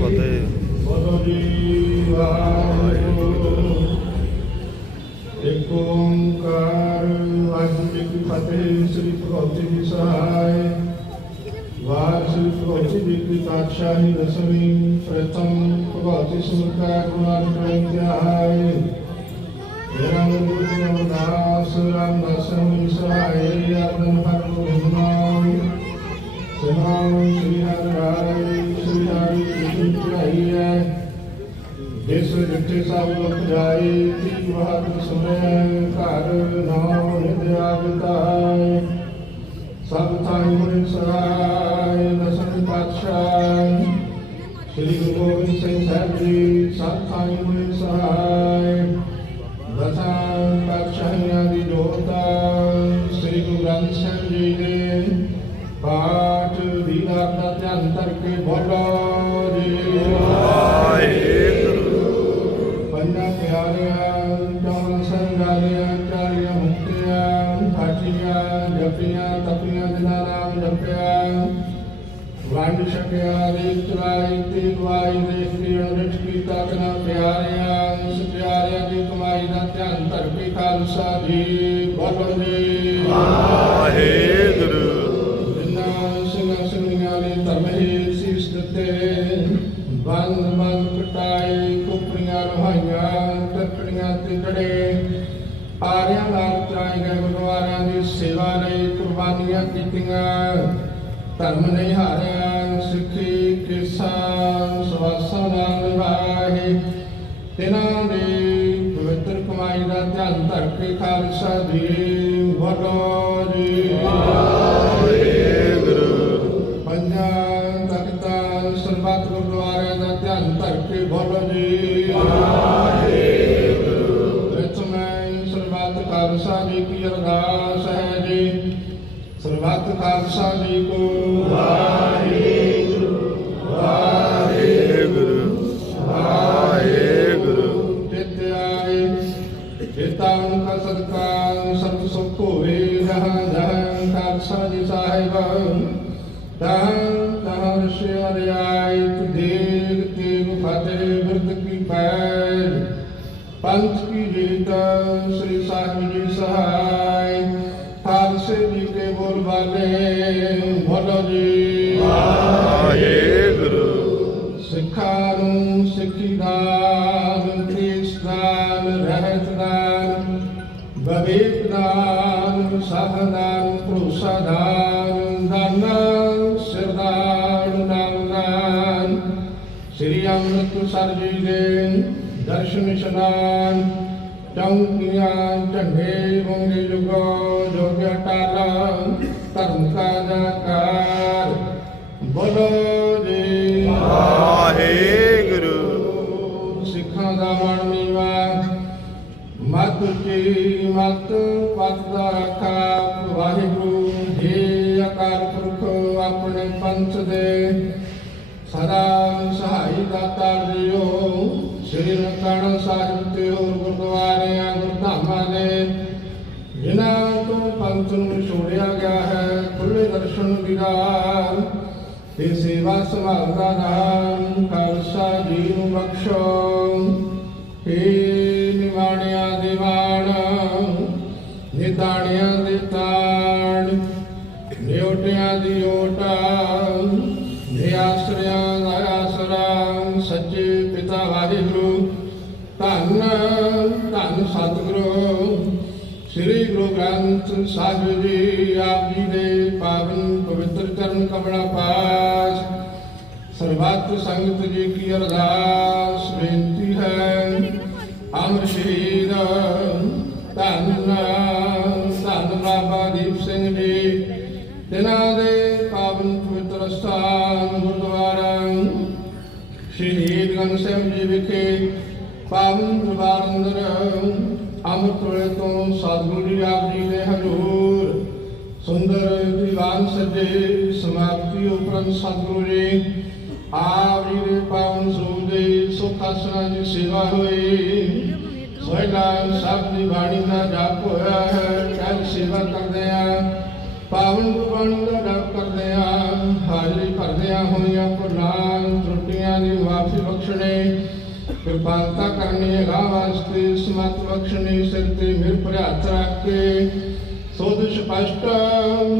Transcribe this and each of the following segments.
ਫਤਿਹ ਇੱਕ ਓੰਕਾਰ ਵਾਹਿਗੁਰੂ ਜੀ ਕੀ ਫਤਿਹ ਸ੍ਰੀ ਭਗਵਤੀ ਜੀ ਸਹਾਇ ਵਾਰ ਭਗਵਤੀ ਜੀ ਕੀ ਪਾਤਸ਼ਾਹੀ ਦਸਵੀਂ ਪ੍ਰਥਮ ਭਗਵਤੀ ਸੁਰਕਾ ਗੁਣਾਨ ਪ੍ਰਣਿਧਿਆਇ ਮੇਰਾ ਗੁਰੂ ਜੀ ਅਮਰਦਾਸ ਰਾਮ ਦਸਵੀਂ ਸਹਾਇ ਆਦਨ ਹਰ ਗੋਬਿੰਦ ਨਾਮ ਸਨਾਮ ਸ੍ਰੀ ਹਰਿ ਸ੍ਰੀ ਹਰਿ ਜੀ ਚੜਾਈ ਹੈ ਜਿਸ ਜਿੱਥੇ ਸਭ ਲੋਕ ਜਾਏ ਤੀ ਵਾਰ ਸੁਣੈ ਘਰ ਨਾਮ ਨਿਧ ਆਗਤਾਏ ਸਭ ਥਾਈ ਹੋਏ ਸਰਾਏ ਦਸਨ ਪਾਤਸ਼ਾਹ ਸ੍ਰੀ ਗੁਰੂ ਗੋਬਿੰਦ ਸਿੰਘ ਸਾਹਿਬ ਜੀ ਸਭ ਥਾਈ ਹੋਏ ਸਹਾਇ ਵੰਡ ਛਕਿਆ ਰੀਤ ਚਲਾਈ ਤੇ ਗਵਾਈ ਦੇ ਕੀਣ ਰਿਠ ਕੀਤਾ ਕਨਾ ਪਿਆਰਿਆਂ ਇਸ ਪਿਆਰਿਆਂ ਦੀ ਕਮਾਈ ਦਾ ਧਿਆਨ ਧਰ ਕੇ ਖਾਲਸਾ ਜੀ ਬੋਲੋ ਜੀ ਵਾਹਿਗੁਰੂ। ਜਿਨ੍ਹਾਂ ਸਿੰਘਾਂ ਸਿੰਘਾਂ ਨੇ ਧਰਮ ਹੀ ਸੀਸ ਦਿੱਤੇ ਬੰਦ ਬੰਦ ਕਟਾਈ ਕੁਪਰੀਆਂ ਰਹਾਈਆਂ ਟੱਕੜੀਆਂ ਤੇ ਜੜੇ ਆਰਿਆਂ ਨਾਲ ਤਰਾਈ ਗਏ ਗੁਰਦੁਆਰਿਆਂ ਦੀ ਸੇਵਾ ਲਈ ਕੁਰਬਾਨੀਆਂ ਕੀਤੀਆਂ। ਧਰਮ ਨਹੀਂ ਹਾਰਿਆ ਸਿੱਖੀ ਕਿਸਾਨ ਸਵਾਸਾਂ ਨਾਲ ਨਿਭਾਏ ਤਿਨਾਂ ਦੀ ਪਵਿੱਤਰ ਕਮਾਈ ਦਾ ਧਿਆਨ ਧਰ ਕੇ ਖਾਲਸਾ ਜੀ। ਬੋਲੋ ਜੀ ਪੰਜਾਂ ਤਖਤਾਂ ਸਰਬੱਤ ਗੁਰਦੁਆਰਿਆਂ ਦਾ ਧਿਆਨ ਧਰ ਕੇ ਬੋਲੋ ਜੀ ਪ੍ਰਥਮੇ ਸਰਬੱਤ ਖਾਲਸਾ ਜੀ ਕੀ ਅਰਦਾਸ ਹੈ ਜੀ। ਸਰਬੱਤ ਖਾਲਸਾ ਜੀ ਕੋ। ਵਾਹਿਗੁਰੂ ਵਾਹਿਗੁਰੂ ਵਾਹਿਗੁਰੂ ਜਿਤ ਆਏ ਜਿਤਾਂ ਕਾ ਸਦਕਾ ਸਭ ਸੁਖ ਹੋਵੇ ਜਹਾਂ ਜਹਾਂ ਖਾਲਸਾ ਜੀ ਸਾਹਿਬ। ਤਹਾਂ ਤਹਾਂ ਰਸ਼ਿਆ ਰਿਆਇ ਦੇਗ ਤੇਗ ਫਤਿਹ ਬਿਰਦ ਕੀ ਪੈਜ ਪੰਥ ਕੀ ਜੀਤ, ਸ੍ਰੀ ਸਾਹਿਬ ਜੀ ਸ੍ਰੀ ਅੰਮ੍ਰਿਤਸਰ ਜੀ ਦੇ ਦਰਸ਼ਨ ਇਸ਼ਨਾਨ ਚੌਂਕੀਆਂ ਝੰਡੇ ਵੰਗੇ ਜੁਗੋ ਜੋਗਿਆ ਟਾਲਾ ਧਰਮ ਕਾ ਜਾਕਾਰ ਬੋਲੋ ਜੀ। ਵਾਹਿਗੁਰੂ। ਸਿੱਖਾਂ ਦਾ ਮਨ ਨੀਵਾ ਮਤ ਕੀ ਮਤ ਪਤ ਦਾ ਖਾਪ ਵਾਹਿਗੁਰੂ ਜੀ ਅਕਾਲ ਪੁਰਖ ਆਪਣੇ ਪੰਥ ਦੇ ਸਦਾ ਸਹਾਈ ਦਾਤਾ ਜੀਓ, ਸ੍ਰੀ ਨਨਕਾਣਾ ਸਾਹਿਬ ਤੇ ਹੋਰ ਗੁਰਦੁਆਰਿਆਂ, ਗੁਰਧਾਮਾਂ ਦੇ। ਜਿਨ੍ਹਾਂ ਤੋਂ ਪੰਥ ਨੂੰ ਛੋੜਿਆ ਗਿਆ ਹੈ ਖੁੱਲੇ ਦਰਸ਼ਨ ਦੀਦਾਰ ਤੇ ਸੇਵਾ ਸੰਭਾਲ ਦਾ ਦਾਨ, ਖਾਲਸਾ ਜੀ ਨੂੰ ਬਖਸ਼ੋ। ਏ ਨਿਵਾਣਿਆਂ ਦੇ ਵਾਣ ਨਿਤਾਣਿਆਂ ਦੇ ਤਾਣ, ਨਿਉਟਿਆਂ ਦੀ ਓਟਾ ਗੁਰੂ ਗ੍ਰੰਥ ਸਾਹਿਬ ਜੀ, ਆਪ ਜੀ ਦੇ ਪਾਵਨ ਪਵਿੱਤਰ ਚਰਨ ਕਮਲਾ ਪਾਸ। ਸਰਬੱਤ ਸੰਗਤ ਜੀ ਕੀ ਅਰਦਾਸ, ਬੇਨਤੀ ਹੈ ਅਮਰ ਸ਼ਹੀਦ ਧੰਨ ਧੰਨ ਬਾਬਾ ਦੀਪ ਸਿੰਘ ਜੀ ਤਿਨਾਂ ਦੇ ਪਾਵਨ ਪਵਿੱਤਰ ਸਥਾਨ ਗੁਰਦੁਆਰਾ ਸ਼ਹੀਦ ਗੰਜ ਸਾਹਿਬ ਜੀ ਵਿਖੇ ਪਾਵਨ ਦਰਬਾਰ ਅੰਦਰ ਅੰਮ੍ਰਿਤ ਵੇਲੇ ਤੋਂ ਸਤਿਗੁਰੂ ਜੀ ਆਪ ਜੀ ਦੇ ਹਜ਼ੂਰ। ਸੁੰਦਰ ਦੀਵਾਨ ਸਜੇ, ਸਮਾਪਤੀ ਉਪਰੰਤ ਸਤਿਗੁਰੂ ਜੀ। ਆਪ ਜੀ ਦੇ ਪਾਵਨ ਸਰੂਪ ਦੇ ਸੁਖ ਆਸਰਾ ਦੀ ਸੇਵਾ ਹੋਈ ਪਹਿਲਾ ਸਭ ਦੀ ਬਾਣੀ ਦਾ ਜਾਪ ਹੋਇਆ ਹੈ ਕੱਲ ਸੇਵਾ ਕਰਦੇ ਆ ਪਾਵਨ ਗੁਰਬਾਣੀ ਕਿਰਪਾਲਤਾ ਕਰਨੀ ਰਾਹ ਵਾਸਤੇ, ਸਮਤ ਬਖਸ਼ਣੀ, ਸਿਰ ਤੇ ਮਿਰ ਭਰਿਆ ਰੱਖ ਕੇ। ਸੋਧ ਸਪਸ਼ਟ,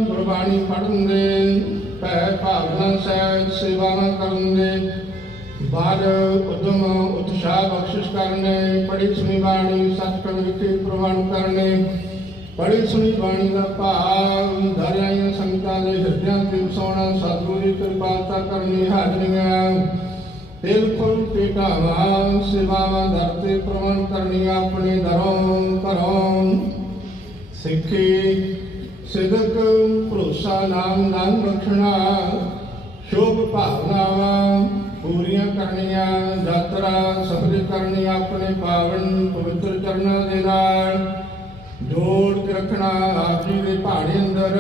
ਗੁਰਬਾਣੀ ਪੜ੍ਹਨ ਦੇ, ਭੈ ਭਾਵਨਾ ਸਹਿ ਸੇਵਾਵਾਂ ਕਰਨ ਦੇ। ਬਾਦ ਉਦਮ ਉਤਸ਼ਾਹ ਬਖਸ਼ਿਸ਼ ਕਰਨੇ ਪੜੀ ਸੁਣੀ ਬਾਣੀ, ਸਤਿਗੁਰ ਵਿਖੇ ਪ੍ਰਵਾਨ ਕਰਨੇ। ਪੜੀ ਸੁਣੀ ਬਾਣੀ ਦਾ ਭਾਵ ਧਰਿਆਈਆਂ ਸੰਗਤਾਂ ਦੇ ਹਿਰਦਿਆਂ ਤੇ ਵਸਾਉਣਾ, ਸਤਿਗੁਰੂ ਦੀ ਕਿਰਪਾਲਤਾ ਕਰਨੀ ਹਾਜ਼ਰੀਆਂ। ਬਿਲਕੁਲ ਫੁੱਲ ਟੇਕਾਵਾ ਸੇਵਾਵਾਂ ਦਰ ਤੇ ਆਪਣੇ ਦਰੋਂ ਘਰੋਂ ਸਿੱਖੀ, ਸਿਦਕ, ਭਰੋਸਾ, ਨਾਮ ਨਾਮ ਬਖਸ਼ਣਾ ਸ਼ੋਭ ਭਾਵਨਾਵਾਂ ਪੂਰੀਆਂ ਕਰਨੀਆਂ, ਯਾਤਰਾ ਸਫਲ ਕਰਨੀ ਆਪਣੇ ਪਾਵਨ ਪਵਿੱਤਰ ਚਰਨਾਂ ਦੇ ਨਾਲ। ਜੋੜ ਕੇ ਰੱਖਣਾ ਆਪ ਜੀ ਦੇ ਭਾਣੇ ਅੰਦਰ।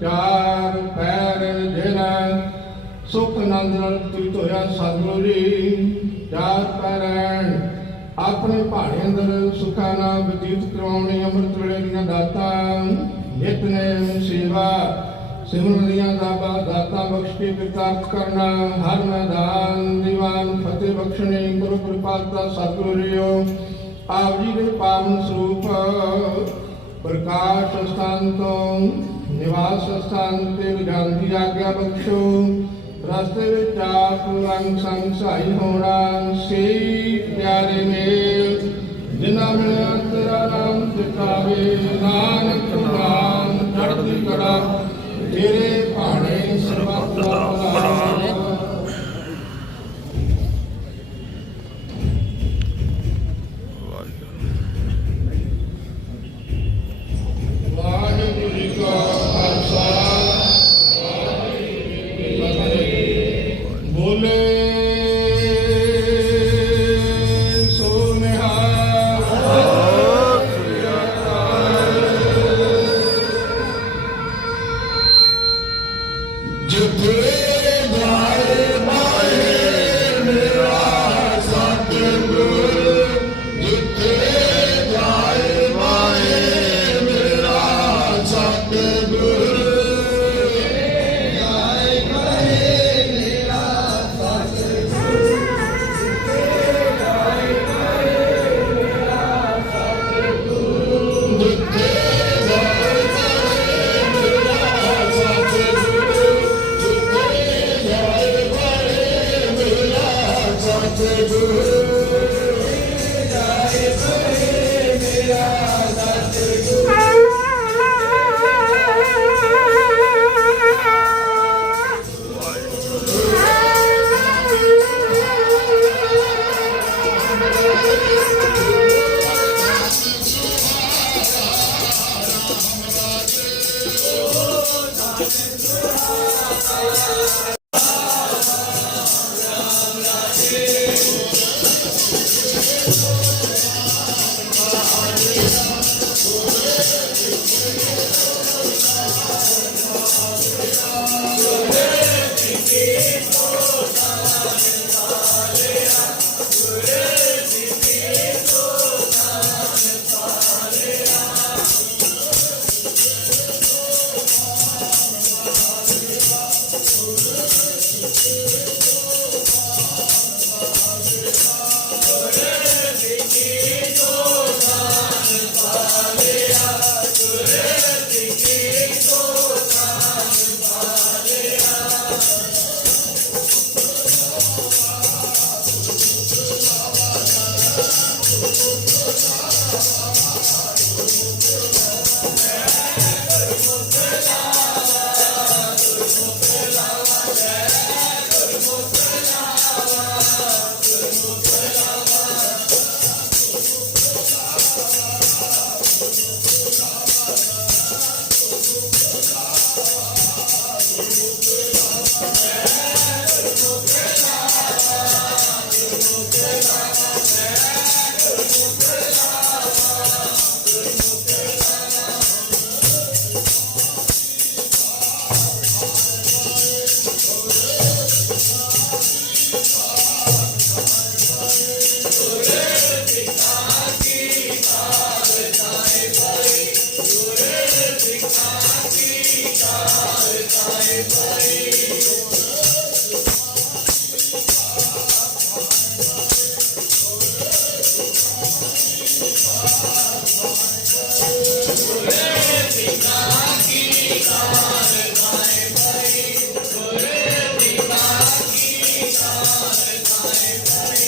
ਚਾਰ ਪੈਰ ਜਿਹੜਾ ਸੁਖ ਆਨੰਦ ਨਾਲ ਹੋਇਆ ਸਤਿਗੁਰੂ ਜੀ ਚਾਰ ਆਪਣੇ ਪਹਾੜੇ ਅੰਦਰ ਸੁਖਾਂ ਨਾਲ ਬਤੀਤ ਕਰਵਾਉਣੀ ਅੰਮ੍ਰਿਤ ਵੇਲੇ ਦੀਆਂ ਦਾਤਾਂ ਨਿਤਨੇਮ ਸੇਵਾ, ਸਿਮਰਨ ਦੀਆਂ ਦਾਬਾ, ਦਾਤਾ ਬਖਸ਼ ਕੇ ਕਿਰਤਾਰਥ ਕਰਨਾ, ਹਰ ਮੈਦਾਨ, ਦੀਵਾਨ, ਫਤਿਹ ਬਖਸ਼ਣੇ, ਗੁਰੂ ਕਿਰਪਾਲਤਾ ਸਤਿਗੁਰੂ ਜੀਓ। ਆਪ ਜੀ ਦੇ ਪਾਵਨ ਸਰੂਪ, ਪ੍ਰਕਾਸ਼ ਸਥਾਨ ਤੋਂ, ਨਿਵਾਸ ਸਥਾਨ ਤੇ ਵਿਧਾਨ ਆਗਿਆ ਬਖਸ਼ੋ। ਰਸਤੇ ਵਿੱਚ ਰੰਗ ਸੰਗ ਸਹਾਈ ਹੋਣਾ ਸੇ ਪਿਆਰੇ ਮੇਲ, ਜਿਨ੍ਹਾਂ ਮਿਲਿਆ ਤੇਰਾ ਨਾਮ ਜਿਤਾਵੇ ਨਾਨਕ ਨਾਮ ਚੜ੍ਹਦੀ ਕਲਾ, ਤੇਰੇ ਭਾਣੇ ਸਰਬੱਤ ਦਾ Yeah. Hare